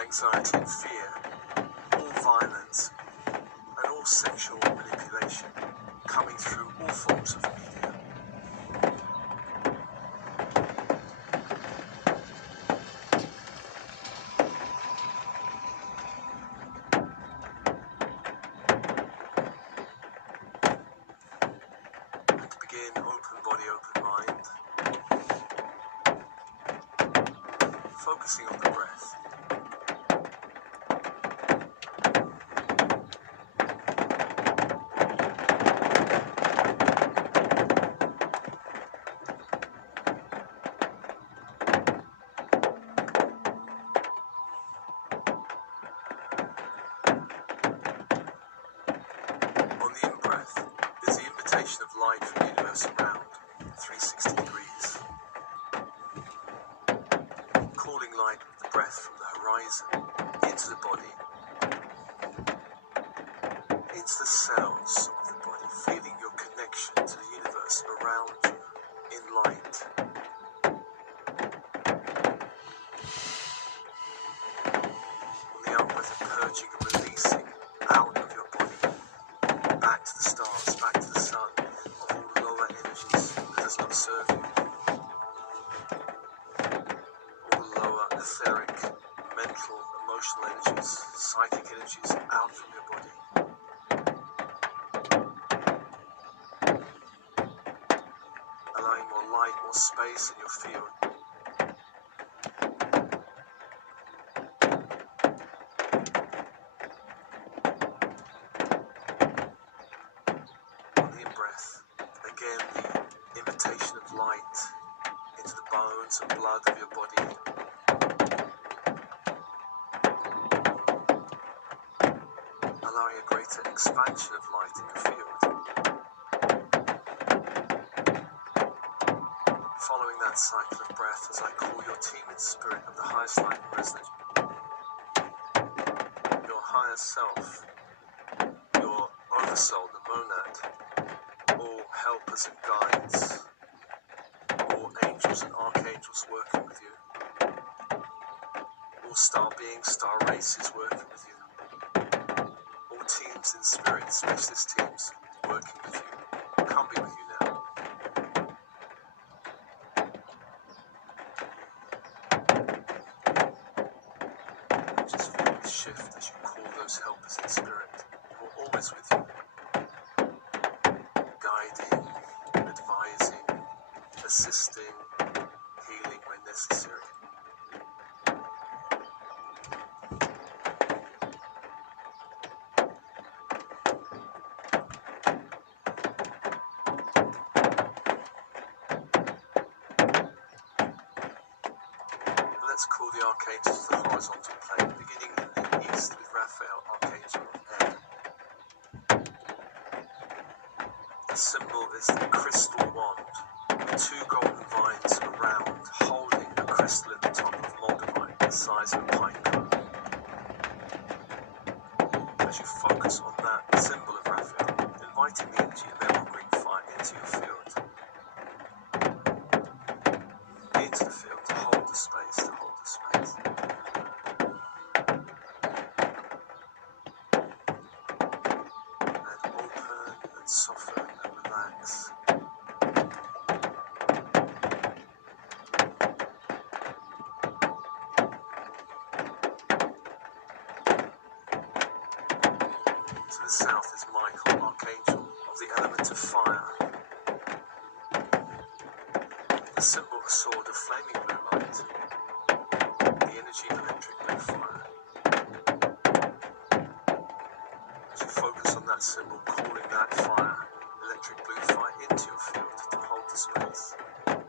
anxiety and fear, all violence, and all sexual manipulation coming through all forms of media. And to begin, open body, open mind, focusing on the breath. On the in-breath is the invitation of light from the universe around, 360 degrees. Calling light with the breath from the horizon, into the body, into the cells of the body, feeling your connection to the universe around you in light. On the out-breath, purging and releasing out of your body, back to the stars, back to the sun, of all lower energies that does not serve you. All lower etheric, mental, emotional energies, psychic energies out from your body. Allowing more light, more space in your field. On the in-breath, again the invitation of light into the bones and blood of your body. Allowing a greater expansion of light in your field. Following that cycle of breath as I call your team in spirit of the highest light and resonance. Your higher self, your oversoul, the monad, all helpers and guides, all angels and archangels working with you, all star beings, star races working with you, all teams in spirit, specialist teams working with you, come be with you now. Just feel the shift as you call those helpers in spirit, who are always with you, guiding, advising, assisting, healing when necessary. Let's call the archangels to the horizontal plane, beginning in the east with Raphael, archangel of air. The symbol is the crystal wand, with two golden vines around, holding a crystal at the top of moldavite, the size of a pine cone. As you focus on that symbol of Raphael, inviting the energy of emerald green fire into your field, into the field, to hold the space, to hold the space. And open and soften and relax. To the south is Michael, archangel of the element of fire. The symbol, a sword of flaming blue light, the energy of electric blue fire. As you focus on that symbol, calling that fire, electric blue fire, into your field to hold the space. And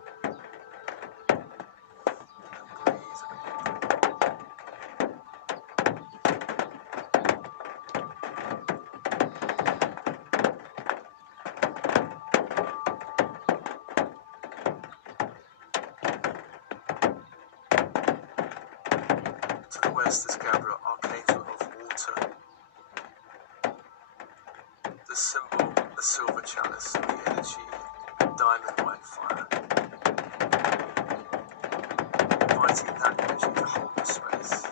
breathe and open. To the west is Gabriel, archangel of water. The symbol, a silver chalice, the energy, diamond white fire. Inviting that energy to hold the space.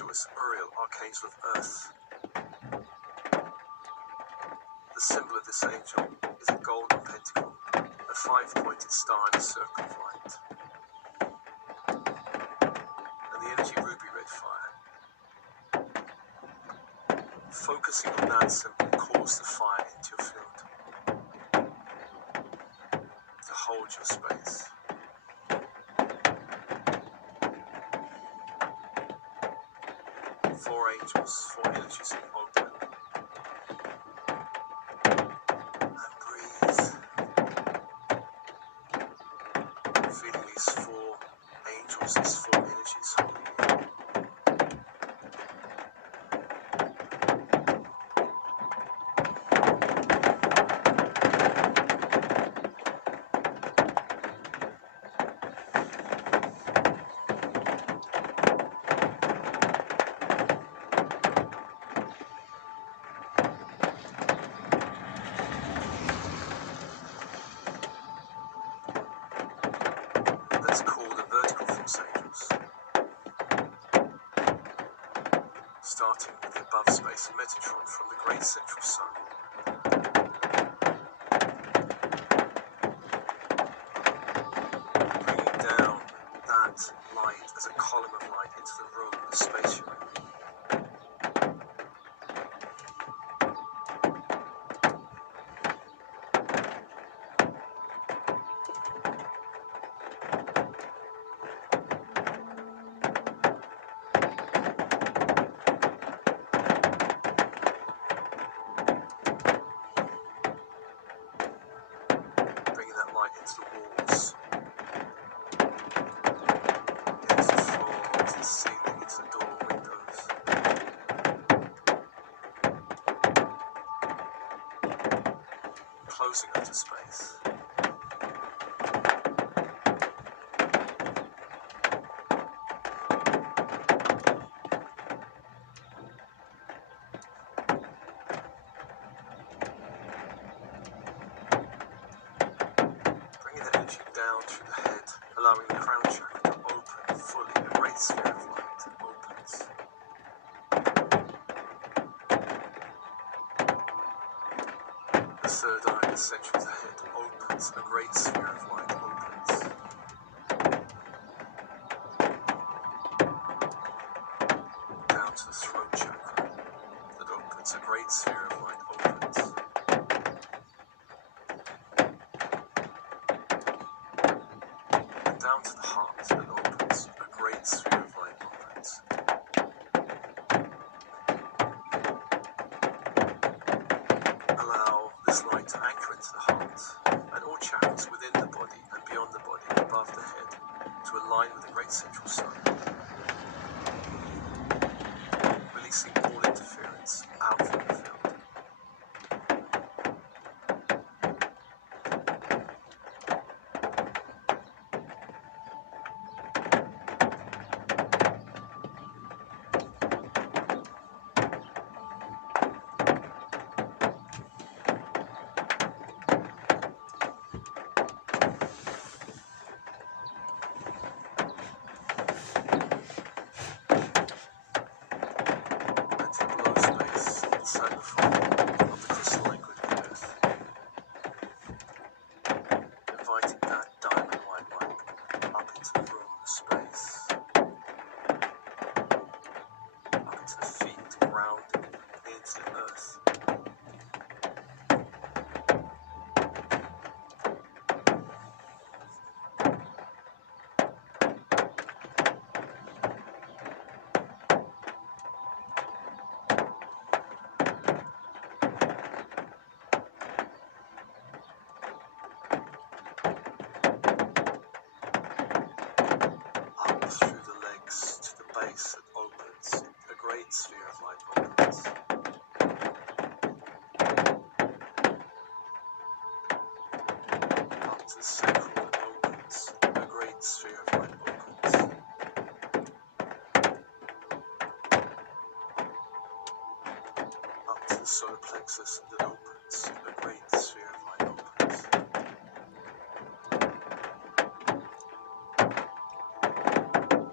angel is Uriel, archangel of earth. The symbol of this angel is a golden pentacle, a five-pointed star in a circle of light. And the energy ruby red fire. Focusing on that symbol calls the fire into your field to hold your space. Four angels, four energies open. And breathe. Feeling these four angels, these four energies holding you. That's called the vertical force angels. Starting with the above space and Metatron from the great central sun. Bringing down that light as a column of light into the room, the space you're in. Bringing that light into the walls, into the floor, into the ceiling, into the door, windows. Closing up the space. Bringing the energy down through the head, allowing the crown chakra to open fully. A great sphere of light opens. The third eye, the center of the head, opens. A great sphere of light opens. Down to the throat chakra that opens. A great sphere of light opens. Down to the heart that opens. A great sphere of light opens. Allow this light to anchor into the heart and all chakras within the body and beyond the body, above the head, to align with the great central sun. Releasing all interference out from the field. Letting below space inside the form of the crystal liquid of earth. Inviting that diamond white light up into the room, the space. Up into the feet, grounded into the earth. Up through the legs to the base that opens. A great sphere of light opens. Up to the sacral that opens. A great sphere of light opens. Up to the solar plexus that opens. A great sphere of light opens.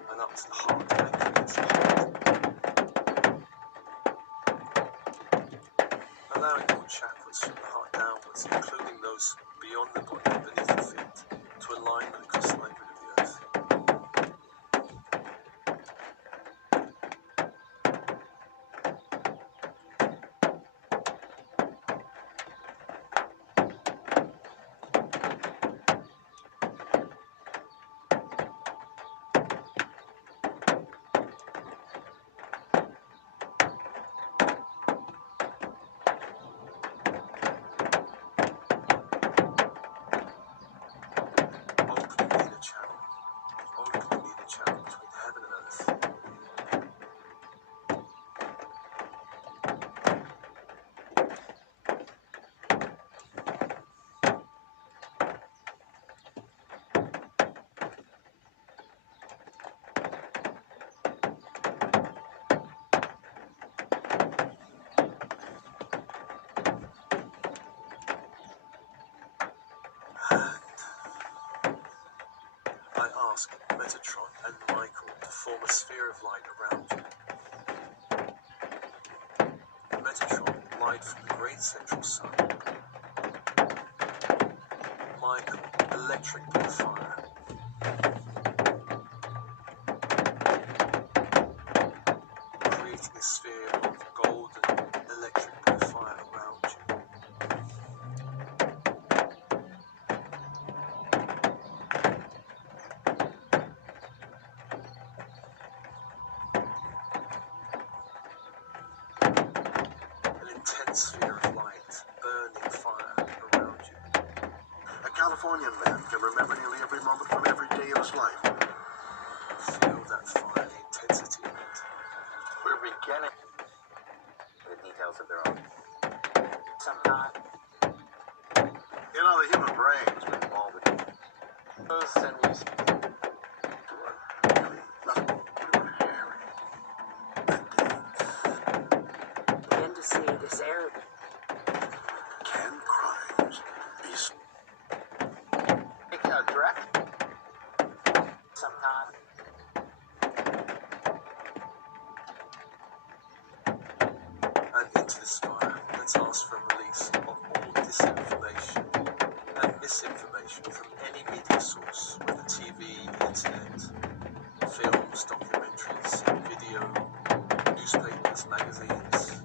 And up to the heart, anchoring into the heart. chakras from the heart downwards, including those beyond the body and beneath the feet, to alignment across the grid of the earth. Opening the channel between heaven and earth. I ask Metatron and Michael to form a sphere of light around you. Metatron, light from the great central sun. Michael, electric blue fire. Creating a sphere of golden electric blue fire around you. Intense sphere of light, burning fire around you. A Californian man can remember nearly every moment from every day of his life. Feel that fire, the intensity of it. We're beginning the details of their own. Sometimes, You know, the human brain's been involved in those and we really nothing but Harry. Begin to see this air. Can crimes be make a direct. Sometimes, And into this fire, let's ask for a release of all disinformation and misinformation from any media source, whether TV, internet, films, documentaries, video, newspapers, magazines.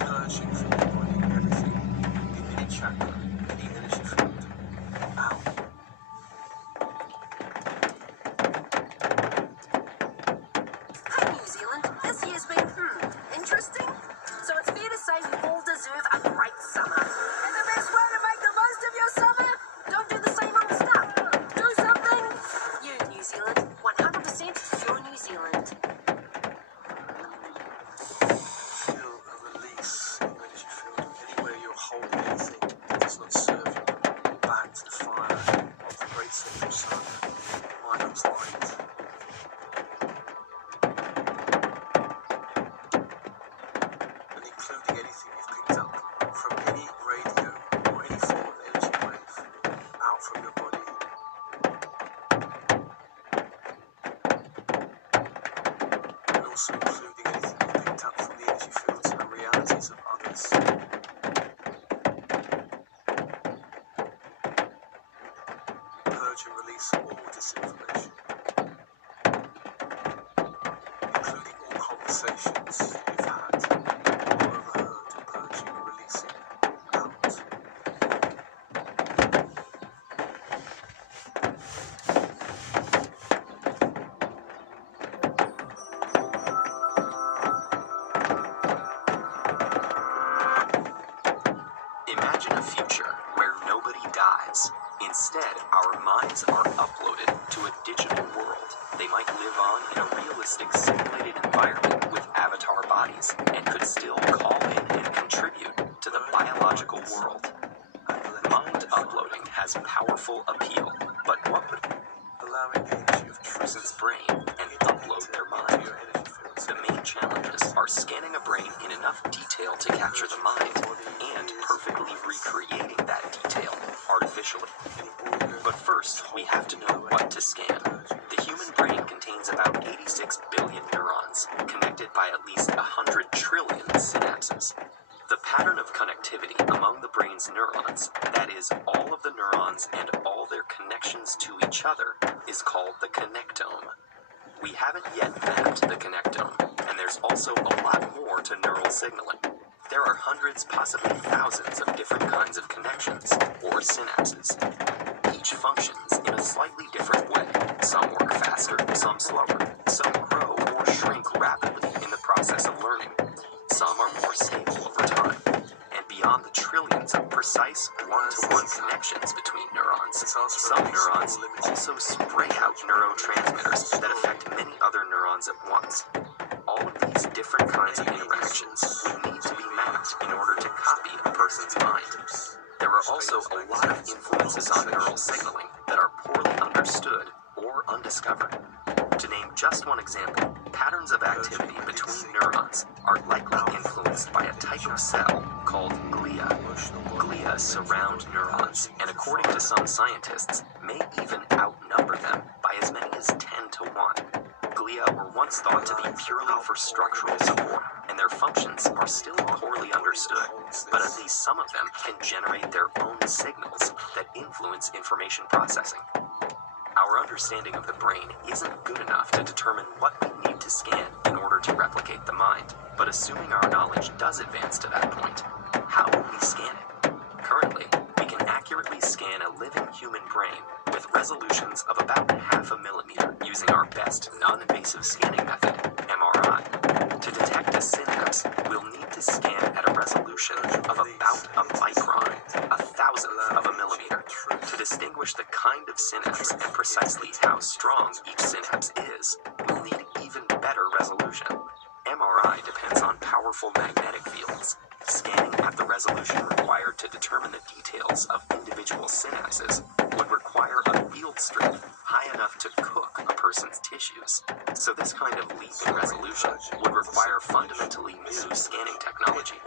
Purging from your body everything in any chakra, any energy field, out. Hi, New Zealand. This year's been, interesting. So it's fair to say we all deserve a great summer. And the best way to make the most of your summer? Don't do the same old stuff. Do something. You, New Zealand. 100% your New Zealand. Feel a release in your energy field anywhere you're holding anything that does not serve you. Back to the fire of the great central sun, Michael's light. And including anything you've picked up from any radio or any form of energy wave out from your body. And also including anything you picked up from the energy fields and realities of others. Purge and release all disinformation, including all conversations you've had or overheard, purging and releasing out. Imagine a future where nobody dies. Instead, our minds are uploaded to a digital world. They might live on in a realistic simulated environment with avatar bodies and could still call in and contribute to the biological world. Mind uploading has powerful appeal, but what would Allowing the energy of a truth person's brain and upload their to mind? your energy fields. The main challenges are scanning a brain in enough detail to capture the mind and perfectly recreating that detail artificially. But first, we have to know what to scan. The human brain contains about 86 billion neurons, connected by at least 100 trillion synapses. The pattern of connectivity among the brain's neurons, that is, all of the neurons and all their connections to each other, is called the connectome. We haven't yet mapped the connectome, and there's also a lot more to neural signaling. There are hundreds, possibly thousands of different kinds of connections, or synapses. Each functions in a slightly different way. Some work faster, some slower. Some grow or shrink rapidly in the process of learning. Some are more stable over time. And beyond the trillions of precise one-to-one connections between neurons, some neurons also spray out neurotransmitters that affect many other neurons at once. All of these different kinds of interactions would need to be mapped in order to copy a person's mind. There are also a lot of influences on neural signaling that are poorly understood or undiscovered. To name just one example, patterns of activity between neurons are likely influenced by a type of cell called glia. Glia surround neurons, and according to some scientists, may even outnumber them by as many as 10 to 1. Glia were once thought to be purely for structural support, and their functions are still poorly understood, but at least some of them can generate their own signals that influence information processing. Our understanding of the brain isn't good enough to determine what we need to scan in order to replicate the mind, but assuming our knowledge does advance to that point, how would we scan it? Currently, we can accurately scan a living human brain with resolutions of about 0.5 millimeter using our best non-invasive scanning method, MRI. To detect a synapse, we'll need to scan at a resolution of about a micron, 1,000th of a millimeter. To distinguish the kind of synapse and precisely how strong each synapse is, we'll need even better resolution. MRI depends on powerful magnetic fields. Scanning at the resolution required to determine the details of individual synapses would require a field strength high enough to cook a person's tissues. So this kind of leap in resolution would require fundamentally new scanning technology.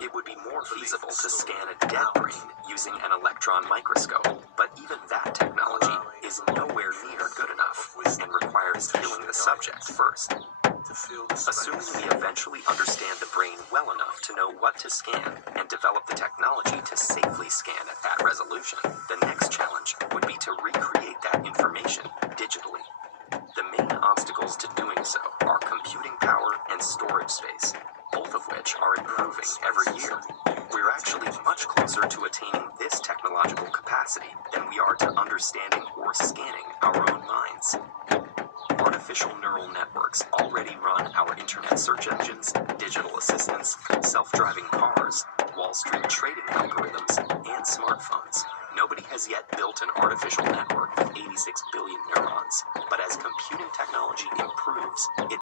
It would be more feasible to scan a dead brain using an electron microscope, but even that technology is nowhere near good enough and requires killing the subject first. Assuming we eventually understand the brain well enough to know what to scan and develop the technology to safely scan at that resolution, the next challenge would be to recreate that information digitally. The main obstacles to doing so are computing power and storage space, both of which are improving every year. We're actually much closer to attaining this technological capacity than we are to understanding or scanning our own minds. Artificial neural networks already run our internet search engines, digital assistants, self-driving cars, Wall Street trading algorithms, and smartphones. Nobody has yet built an artificial network with 86 billion neurons, but as computing technology improves, it